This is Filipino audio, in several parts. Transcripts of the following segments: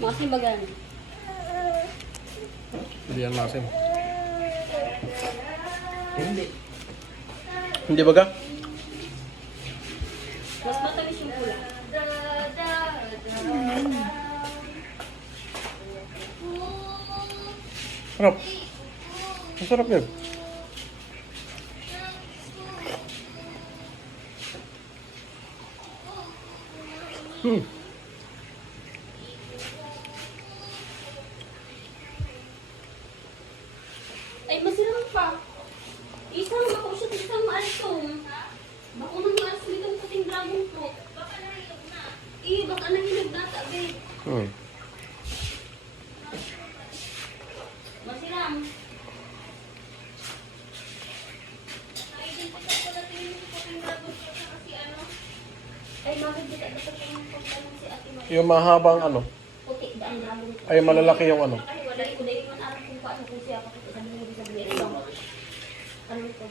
Masin bagan. Hindi yan masim. Hindi. Hindi baga? Mas matamis yung pula. Sarap. Masarap yun. Hmm. Ay, masilang pa. Isang ako siya, isang maalsong. Bako nang maalas nitong puting dragon fruit. Baka nahilog na. Baka nahilog na, tabi. Hmm. Masiram. Na-identify ko natin yung puting dragon fruit na kasi ano. Ay, bakit di ka dapat yung pagkalang si Ate Maria? Yung mahabang ano, Puti ba ang dragon fruit? ay malalaki yung ano. Ay, wala ko dahil man alam kung paano kung siya kapag sabi mo sa bili. Ano ito?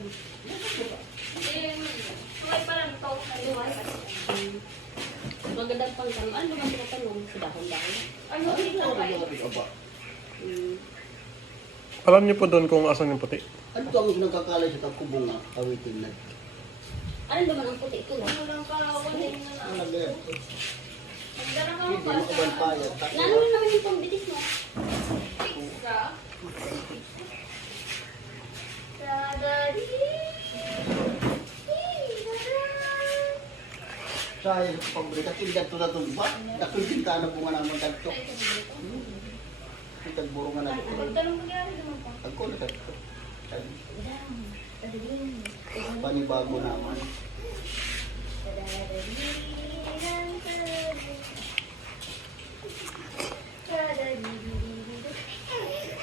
Suway pa lang ito. Magandang pangtanong. Ano naman tinatanong? Sa dahon-dahon? Ano ito? Alam niyo po doon kung asan yung puti. Ano to ang nagkakalay sa takubong nga? Awitin na. Ano naman ang puti ito? Ano lang ka? Ang nagayat. Hindi mo kabalpayat. Ano naman yung pambitis mo? Sayang sa pabrik. At hindi ka na tumba. Nakulting ka na bunga naman dagto. Itagburo nga na ito. Pagtanong magyari naman pa. Ako na dagto. Panibago naman.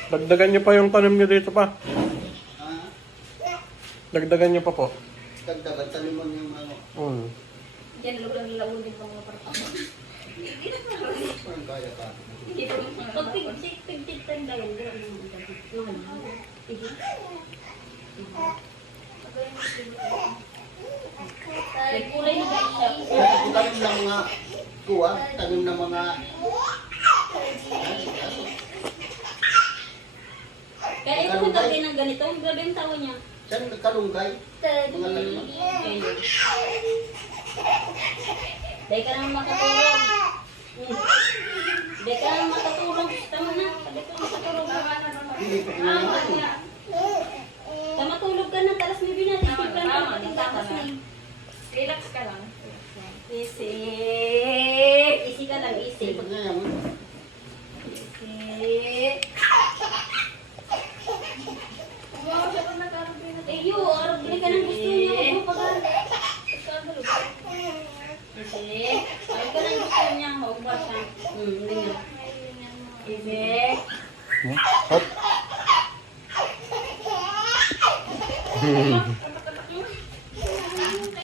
Dagdagan niyo pa yung tanim niyo dito pa. Ha? Dagdagan niyo pa po. Dagdagan taliman yung ano. Hmm. Diyan lulang-lawon din pang mga parang. Hindi na Parang kaya ka. pag pig-pig time na yun, gano'n naman. May kulay na guys siya. Tanim ng mga kuwa. Tanim ng mga... Kaya ito kung tagay ng ganito, grabe ang tawa niya. Saan kalunggay? Mga laman. Dahil ka naman makatulog. Dahil ka naman makatulog. Tama na. Dahil ka makatulog. Hindi ko pinanaman. Matulog ka na. Talas may binatitip ka na. Takas na. Relax ka lang. Easy. Easy ka lang. Easy. Pag ngayon, Easy. Wow, siya pa nagkarabin na. Eh, araw bili ka ng gusto niya. Huwag mo pag-aral. Easy. Araw ka ng gusto niya. Huwag ba siya? Hindi nga. Easy. Hop.